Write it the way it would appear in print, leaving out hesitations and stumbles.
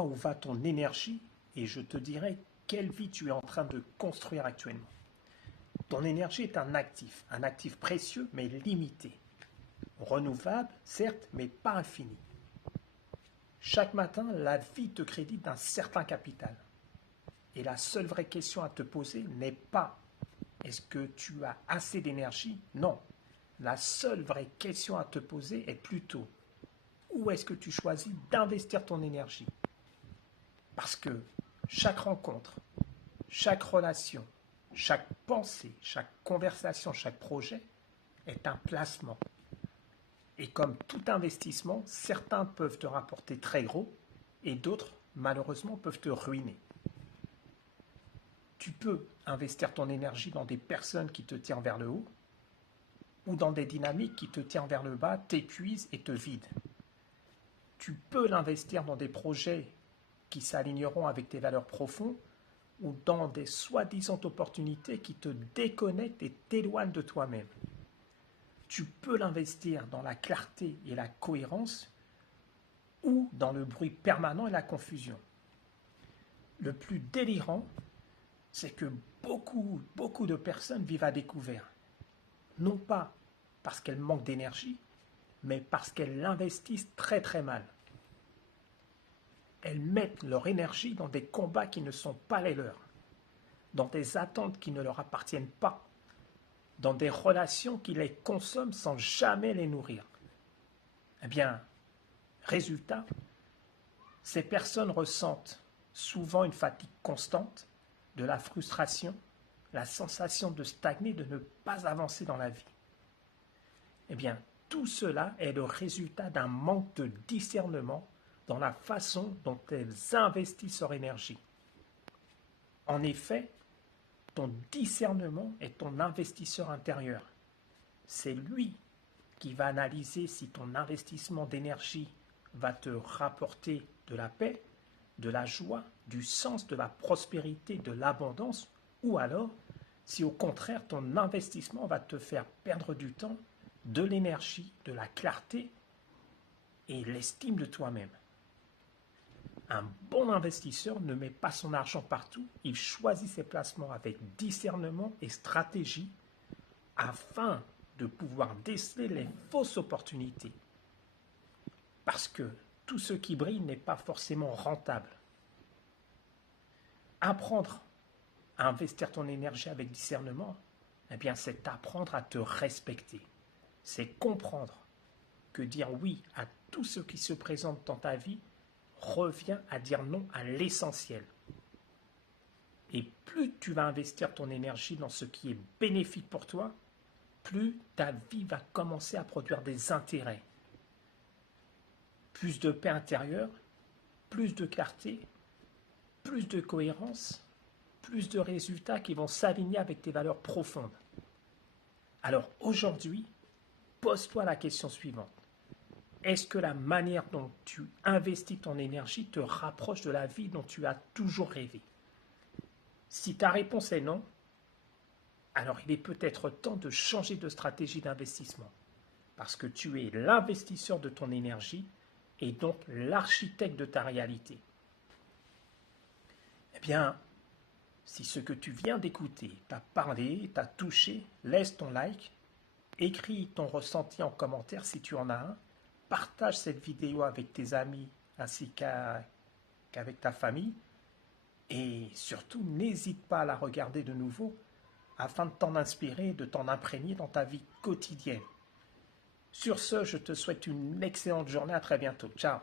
Dis-moi où va ton énergie et je te dirai quelle vie tu es en train de construire actuellement. Ton énergie est un actif précieux mais limité. Renouvelable, certes, mais pas infini. Chaque matin, la vie te crédite d'un certain capital. Et la seule vraie question à te poser n'est pas est-ce que tu as assez d'énergie? Non. La seule vraie question à te poser est plutôt où est-ce que tu choisis d'investir ton énergie? Parce que chaque rencontre, chaque relation, chaque pensée, chaque conversation, chaque projet est un placement. Et comme tout investissement, certains peuvent te rapporter très gros et d'autres, malheureusement, peuvent te ruiner. Tu peux investir ton énergie dans des personnes qui te tirent vers le haut ou dans des dynamiques qui te tirent vers le bas, t'épuisent et te vident. Tu peux l'investir dans des projets qui s'aligneront avec tes valeurs profondes ou dans des soi-disant opportunités qui te déconnectent et t'éloignent de toi-même. Tu peux l'investir dans la clarté et la cohérence ou dans le bruit permanent et la confusion. Le plus délirant, c'est que beaucoup de personnes vivent à découvert. Non pas parce qu'elles manquent d'énergie, mais parce qu'elles l'investissent très très mal. Elles mettent leur énergie dans des combats qui ne sont pas les leurs, dans des attentes qui ne leur appartiennent pas, dans des relations qui les consomment sans jamais les nourrir. Eh bien, résultat, ces personnes ressentent souvent une fatigue constante, de la frustration, la sensation de stagner, de ne pas avancer dans la vie. Eh bien, tout cela est le résultat d'un manque de discernement dans la façon dont elles investissent leur énergie. En effet, ton discernement est ton investisseur intérieur. C'est lui qui va analyser si ton investissement d'énergie va te rapporter de la paix, de la joie, du sens, de la prospérité, de l'abondance, ou alors si au contraire ton investissement va te faire perdre du temps, de l'énergie, de la clarté et l'estime de toi-même. Un bon investisseur ne met pas son argent partout, il choisit ses placements avec discernement et stratégie afin de pouvoir déceler les fausses opportunités. Parce que tout ce qui brille n'est pas forcément rentable. Apprendre à investir ton énergie avec discernement, eh bien, c'est apprendre à te respecter. C'est comprendre que dire oui à tout ce qui se présente dans ta vie revient à dire non à l'essentiel. Et plus tu vas investir ton énergie dans ce qui est bénéfique pour toi, plus ta vie va commencer à produire des intérêts. Plus de paix intérieure, plus de clarté, plus de cohérence, plus de résultats qui vont s'aligner avec tes valeurs profondes. Alors aujourd'hui, pose-toi la question suivante. Est-ce que la manière dont tu investis ton énergie te rapproche de la vie dont tu as toujours rêvé? Si ta réponse est non, alors il est peut-être temps de changer de stratégie d'investissement. Parce que tu es l'investisseur de ton énergie et donc l'architecte de ta réalité. Eh bien, si ce que tu viens d'écouter t'a parlé, t'a touché, laisse ton like, écris ton ressenti en commentaire si tu en as un, partage cette vidéo avec tes amis ainsi qu'avec ta famille et surtout n'hésite pas à la regarder de nouveau afin de t'en inspirer, de t'en imprégner dans ta vie quotidienne. Sur ce, je te souhaite une excellente journée, à très bientôt. Ciao.